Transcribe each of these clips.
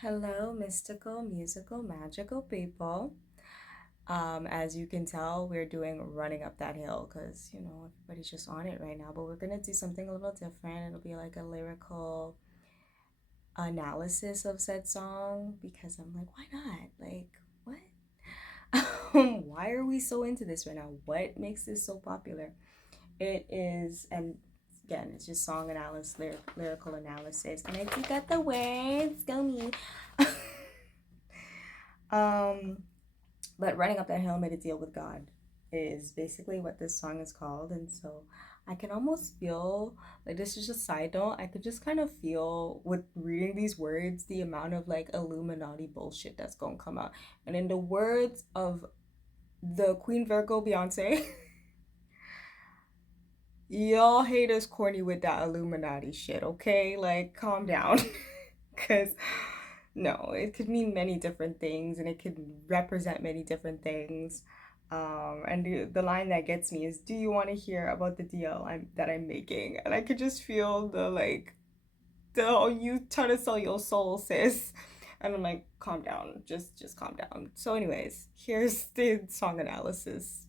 Hello, mystical, musical, magical people. As you can tell, we're doing Running Up That Hill because, everybody's just on it right now. But we're going to do something a little different. It'll be like a lyrical analysis of said song because I'm like, why not? Like, what? Why are we so into this right now? What makes this so popular? It is, and again, it's just song analysis, lyrical analysis. And I think got the words. Go me. um, But running up that hill made a deal with God is basically what this song is called. And so I can almost feel like this is just a side note. I could just kind of feel with reading these words the amount of like Illuminati bullshit that's gonna come out. And in the words of the Queen Virgo Beyonce, y'all haters corny with that Illuminati shit, okay? Like, calm down. Because no, it could mean many different things and it could represent many different things. And the line that gets me is, "Do you want to hear about the deal that I'm making?" And I could just feel the like, the "Oh, you trying to sell your soul, sis." And I'm like, calm down, just calm down. So, anyways, here's the song analysis.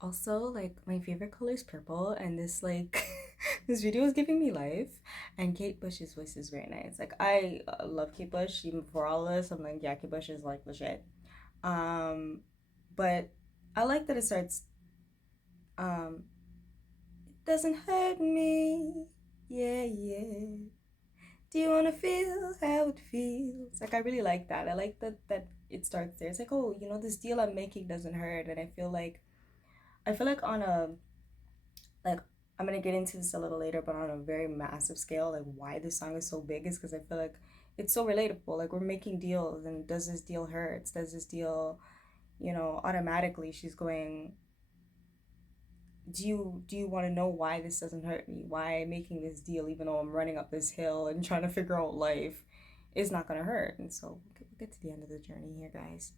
Also, like my favorite color is purple, and this like this video is giving me life. And Kate Bush's voice is very nice. Like I love Kate Bush. Even before all this, I'm like, yeah, Kate Bush is like legit. Um, but I like that it starts. It doesn't hurt me. Yeah, yeah. Do you wanna feel how it feels? Like I really like that. I like that it starts there. It's like, oh, this deal I'm making doesn't hurt, and I feel like on a like I'm gonna get into this a little later, but on a very massive scale, like why this song is so big is because I feel like it's so relatable. Like we're making deals, and does this deal hurt? Does this deal, automatically she's going, do you want to know why this doesn't hurt me? Why I'm making this deal, even though I'm running up this hill and trying to figure out life, is not gonna hurt. And so we'll get to the end of the journey here, guys.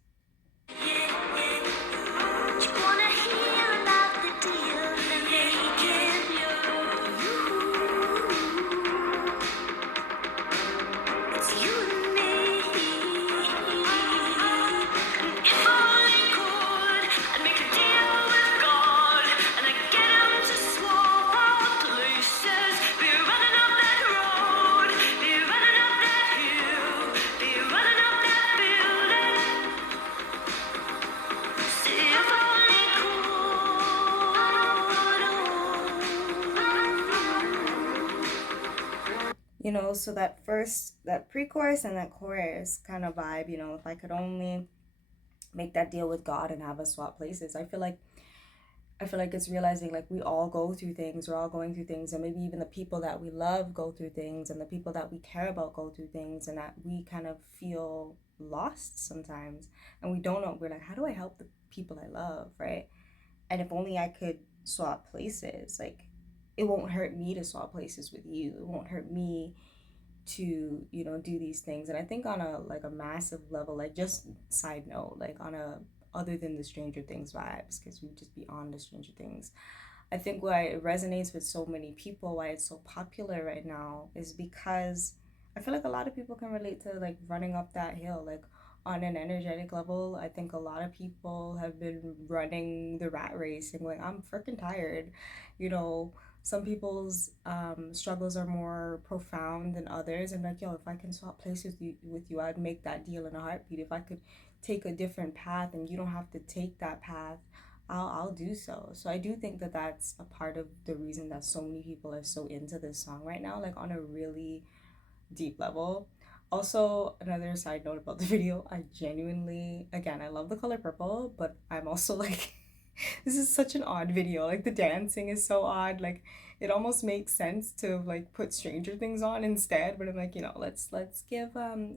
So that pre-chorus and that chorus kind of vibe, if I could only make that deal with God and have us swap places, I feel like it's realizing like we all go through things, we're all going through things, and maybe even the people that we love go through things, and the people that we care about go through things, and that we kind of feel lost sometimes, and we don't know. We're like, how do I help the people I love, right? And if only I could swap places, like it won't hurt me to swap places with you. It won't hurt me to do these things. And I think on a like a massive level, like just side note, like on a other than the Stranger Things vibes, because we just be on the Stranger Things, I think why it resonates with so many people, why it's so popular right now, is because I feel like a lot of people can relate to like running up that hill, like on an energetic level. I think a lot of people have been running the rat race and going, I'm freaking tired. You know, some people's struggles are more profound than others. And like, yo, if I can swap places with you, I'd make that deal in a heartbeat. If I could take a different path and you don't have to take that path, I'll do so. So I do think that that's a part of the reason that so many people are so into this song right now, like on a really deep level. Also, another side note about the video, I genuinely, again, I love the color purple, but I'm also like This is such an odd video. Like the dancing is so odd. Like it almost makes sense to like put Stranger Things on instead. But I'm like, let's give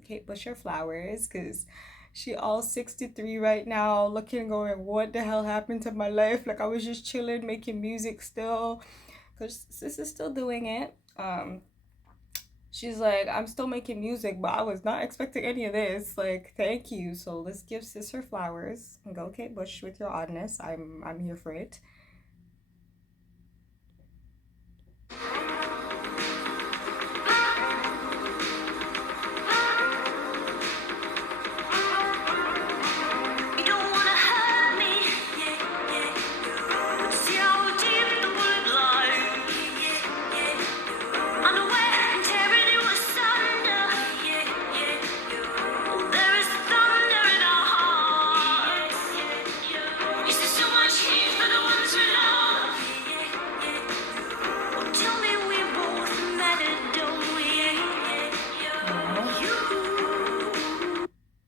Kate Bush her flowers because she all 63 right now, looking and going, what the hell happened to my life? Like I was just chilling, making music still, because sis is still doing it. She's like, I'm still making music, but I was not expecting any of this. Like, thank you. So let's give sis her flowers and go Kate Bush with your oddness. I'm here for it.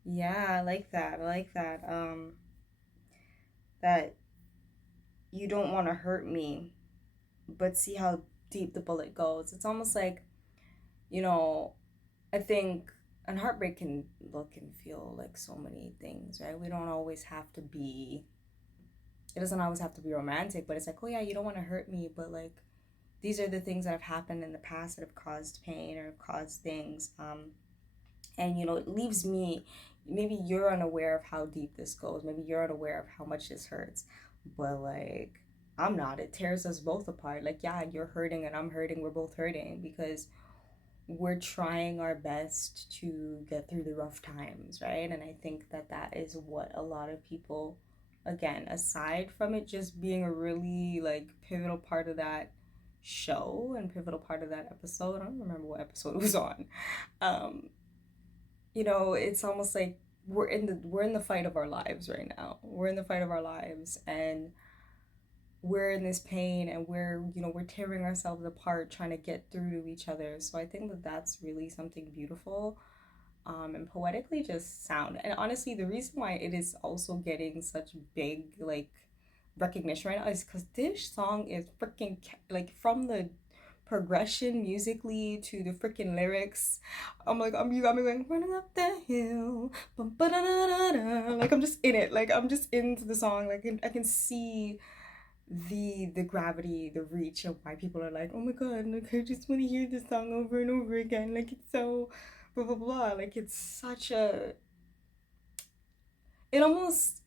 Yeah, I like that. I like that. That you don't want to hurt me, but see how deep the bullet goes. It's almost like, you know, I think and heartbreak can look and feel like so many things, right? We don't always have to be it doesn't always have to be romantic, but it's like, oh yeah, you don't want to hurt me, but like these are the things that have happened in the past that have caused pain or caused things. And it leaves me, maybe you're unaware of how deep this goes, maybe you're unaware of how much this hurts, but like I'm not. It tears us both apart. Like, yeah, you're hurting and I'm hurting, we're both hurting because we're trying our best to get through the rough times, right? And I think that that is what a lot of people, again, aside from it just being a really like pivotal part of that show and pivotal part of that episode, I don't remember what episode it was on. um it's almost like we're in the fight of our lives right now. We're in the fight of our lives, and we're in this pain, and we're tearing ourselves apart trying to get through to each other. So I think that that's really something beautiful, and poetically just sound. And honestly, the reason why it is also getting such big like recognition right now is because this song is freaking like from the progression musically to the freaking lyrics. I'm like, you got me going running up that hill, like I'm just in it, like I'm just into the song. Like I can see the gravity, the reach of why people are like, oh my god, like I just want to hear this song over and over again. Like it's so blah blah blah. Like it's such a it almost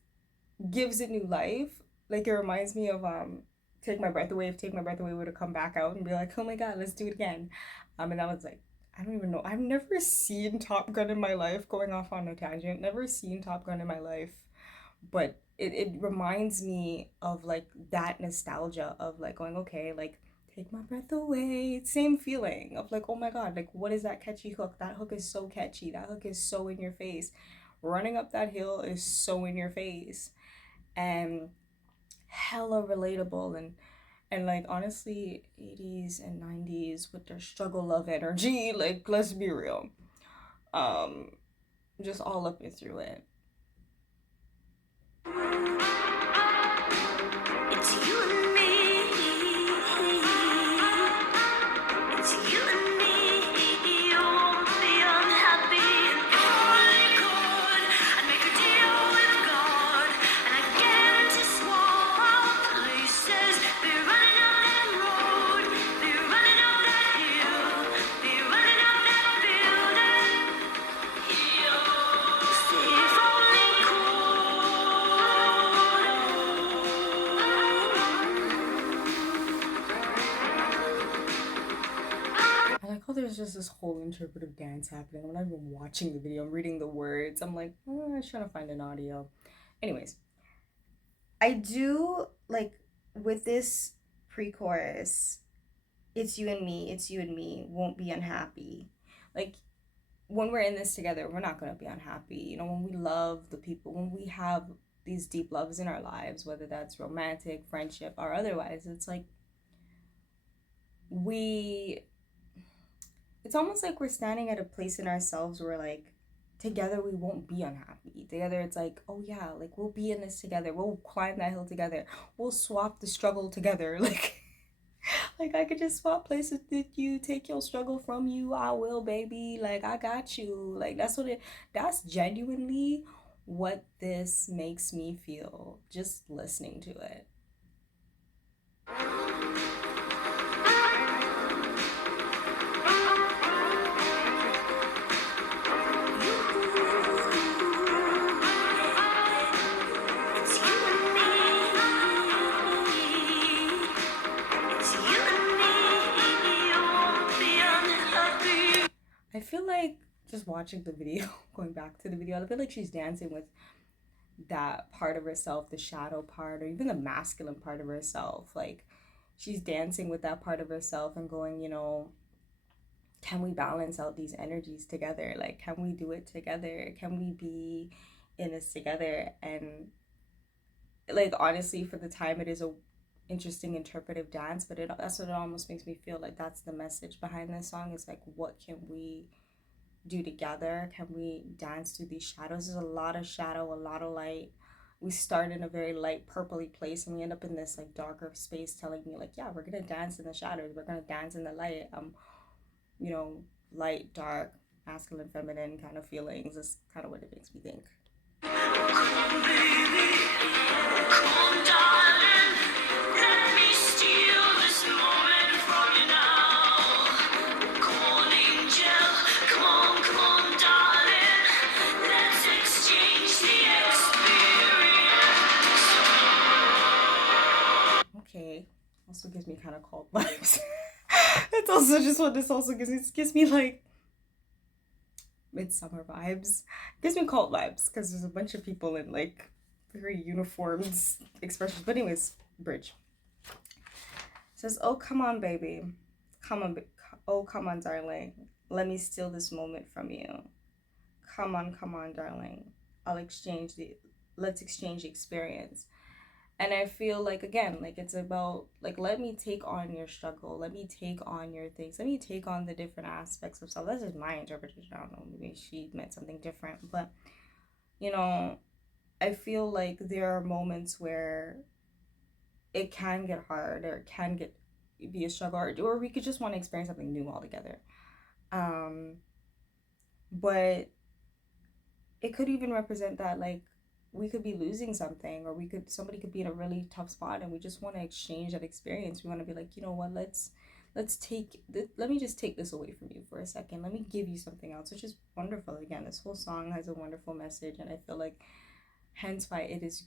gives it new life. Like it reminds me of Take My Breath Away. If Take My Breath Away were to come back out and be like, oh my god, let's do it again. And that was like, I don't even know. I've never seen Top Gun in my life, going off on a tangent. Never seen Top Gun in my life. But it reminds me of like that nostalgia of like going, okay, like take my breath away. Same feeling of like, oh my god, like what is that catchy hook? That hook is so catchy. That hook is so in your face. Running up that hill is so in your face. And hella relatable, and like honestly 80s and 90s with their struggle love energy, like let's be real, um just all up and through it. It's you and me. It's you and me. You won't be unhappy. Only could I'd make a deal with God, and I get to swap out places. Be running up that road, be running up that hill, be running up that building. If only I like how there's just this whole interpretive dance happening. I'm not even watching the video, I'm reading the words. I'm like, I'm trying to find an audio. Anyways, I do like with this pre chorus, it's you and me, won't be unhappy. Like, when we're in this together, we're not going to be unhappy. When we love the people, when we have these deep loves in our lives, whether that's romantic, friendship, or otherwise, it's like we it's almost like we're standing at a place in ourselves where like together we won't be unhappy. Together it's like, oh yeah, like we'll be in this together. We'll climb that hill together. We'll swap the struggle together. Like I could just swap places with you, take your struggle from you. I will, baby. Like I got you. Like that's genuinely what this makes me feel just listening to it. I feel like just watching the video, going back to the video, I feel like she's dancing with that part of herself, the shadow part, or even the masculine part of herself. Like she's dancing with that part of herself and going, can we balance out these energies together? Like, can we do it together? Can we be in this together? And like honestly, for the time, it is a interesting interpretive dance, but that's what it almost makes me feel like that's the message behind this song. Is like, what can we do together? Can we dance through these shadows? There's a lot of shadow, a lot of light. We start in a very light purpley place and we end up in this like darker space telling me like, yeah, we're gonna dance in the shadows, we're gonna dance in the light. You know, light, dark, masculine, feminine kind of feelings is kind of what it makes me think. Okay, also gives me kind of cult vibes. It's also just what this also gives me like midsummer vibes. It gives me cult vibes because there's a bunch of people in like very uniformed expressions. But anyways, bridge. It says, "Oh come on, baby, come on, oh come on, darling. Let me steal this moment from you. Come on, darling. Let's exchange the experience." And I feel like again, like it's about like let me take on your struggle, let me take on your things, let me take on the different aspects of self. That's just my interpretation. I don't know, maybe she meant something different, but you know, I feel like there are moments where it can get hard or it can get be a struggle, or we could just want to experience something new altogether. Um, but it could even represent that like we could be losing something, or somebody could be in a really tough spot and we just want to exchange that experience. We want to be like, you know what, let me just take this away from you for a second, let me give you something else, which is wonderful. Again, this whole song has a wonderful message, and I feel like hence why it is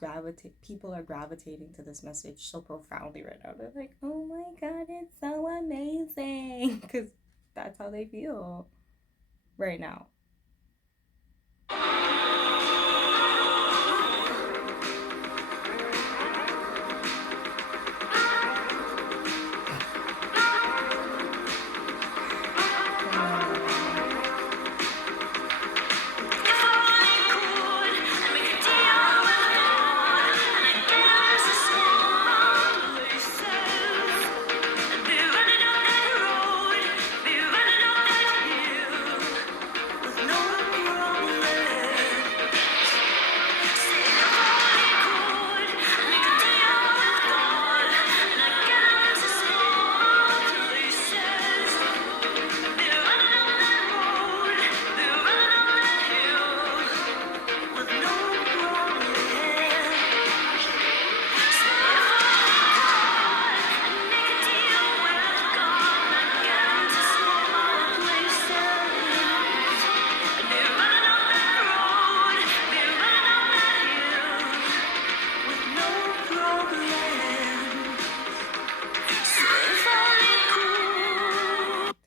people are gravitating to this message so profoundly right now. They're like, oh my god, it's so amazing, because that's how they feel right now.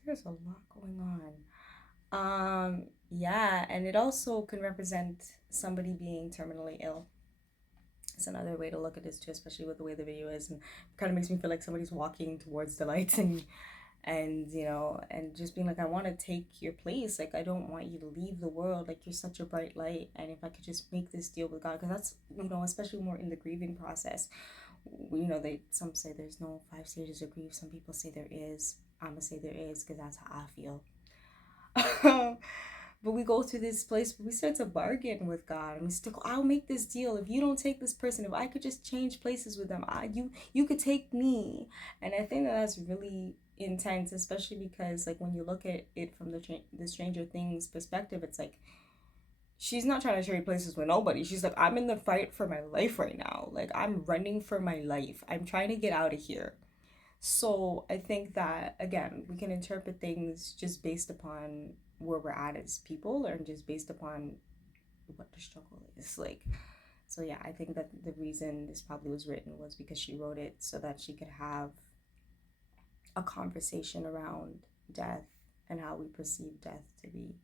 There's a lot going on. Yeah, and it also can represent somebody being terminally ill. It's another way to look at this too, especially with the way the video is, and it kind of makes me feel like somebody's walking towards the lights and and just being like, I want to take your place. Like I don't want you to leave the world. Like you're such a bright light, and if I could just make this deal with God, because that's especially more in the grieving process. Some say there's no 5 stages of grief. Some people say there is. I'm gonna say there is because that's how I feel. But we go to this place where we start to bargain with God, and we still go, I'll make this deal if you don't take this person. If I could just change places with them, you could take me. And I think that that's really intense, especially because like when you look at it from the Stranger Things perspective, it's like she's not trying to trade places with nobody. She's like, I'm in the fight for my life right now. Like, I'm running for my life. I'm trying to get out of here. So I think that, again, we can interpret things just based upon where we're at as people, or just based upon what the struggle is. Like, so yeah, I think that the reason this probably was written was because she wrote it so that she could have a conversation around death and how we perceive death to be.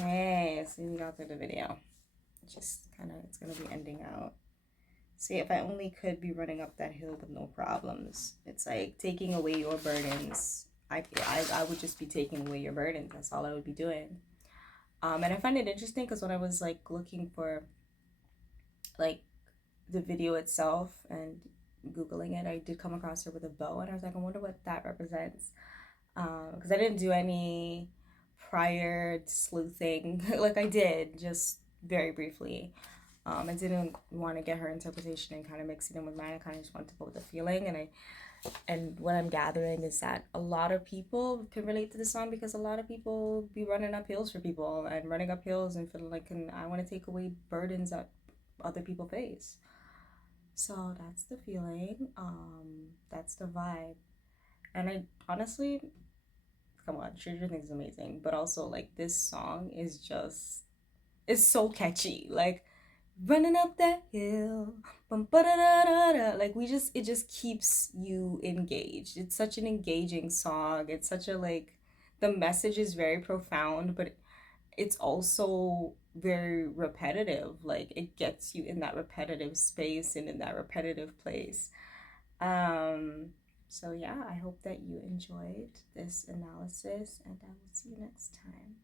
Okay, so we got through the video. Just kind of, it's gonna be ending out. See, if I only could be running up that hill with no problems. It's like taking away your burdens. I would just be taking away your burdens. That's all I would be doing. And I find it interesting because when I was like looking for like the video itself and Googling it, I did come across her with a bow, and I was like, I wonder what that represents. Because I didn't do any prior sleuthing like I did just very briefly. I didn't want to get her interpretation and kind of mix it in with mine. I kind of just wanted to go with the feeling, and what I'm gathering is that a lot of people can relate to the song because a lot of people be running up hills for people and running up hills and feeling like, and I want to take away burdens that other people face. So that's the feeling. That's the vibe. And I honestly, come on, Stranger Things is amazing, but also like this song is just, it's so catchy. Like running up that hill, bum, ba, da, da, da, da. Like we just, it just keeps you engaged. It's such an engaging song. It's such a like, the message is very profound, but it's also very repetitive. Like it gets you in that repetitive space and in that repetitive place. Um, so yeah, I hope that you enjoyed this analysis, and I will see you next time.